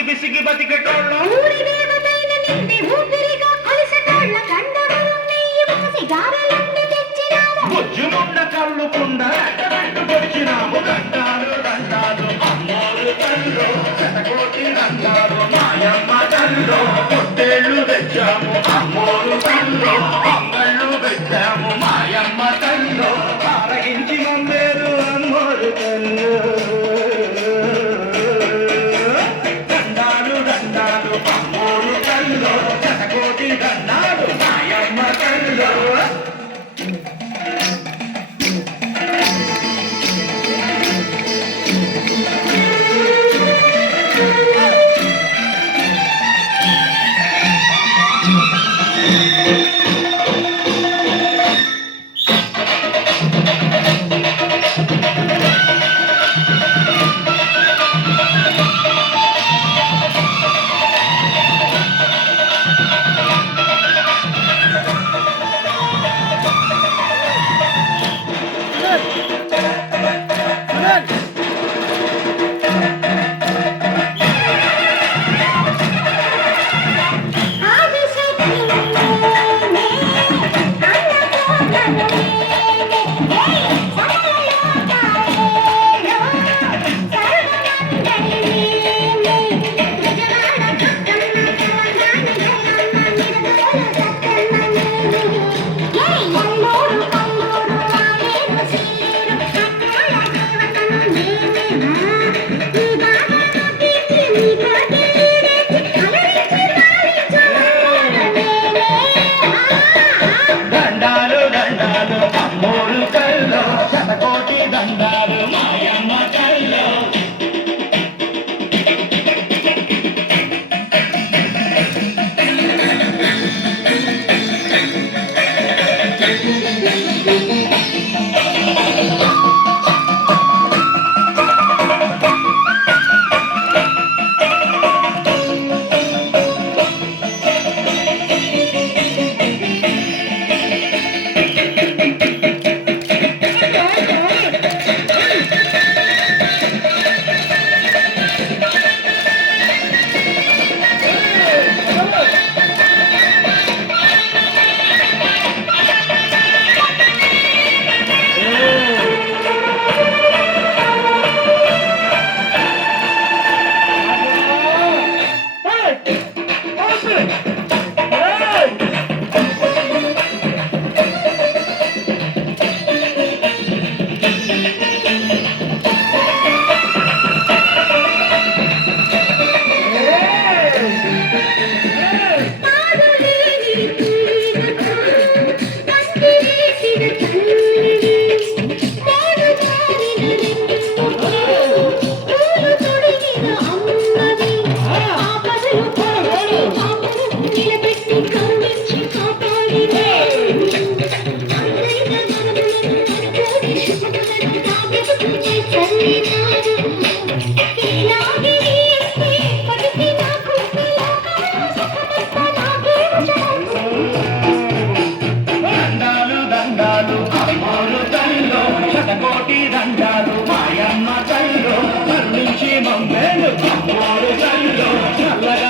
విసిగి విసిగి బతికెటోళ్ళం ఊరి దేవతైన నిన్నే ఊపిరిగా అలసటోళ్ళ కండవరం నెయ్యి పోసి గారెలన్నీ తెచ్చినాము బుజ్జుముండ కళ్ళు కుండ కొచ్చినాము దండాలు దండాలు అమ్మోరు తల్లు శతకోటి దండాలు మాయమ్మ తల్లు పొట్టేళ్ళు తెచ్చాము అమ్మోరు తల్లు అంగళ్ళు పెట్టాము మాయమ్మ తల్లు ఆరగించి మమ్మేరు అమ్మోరు తల్లు దండాలు దండాలు అమ్మోరు తల్లు శతకోటి దండాలు మాయమ్మ తల్లు శతకోటి దండాలు మాయమ్మ తల్లు కరుణించి మమ్మేలు అమ్మోరు తల్లు చల్లగా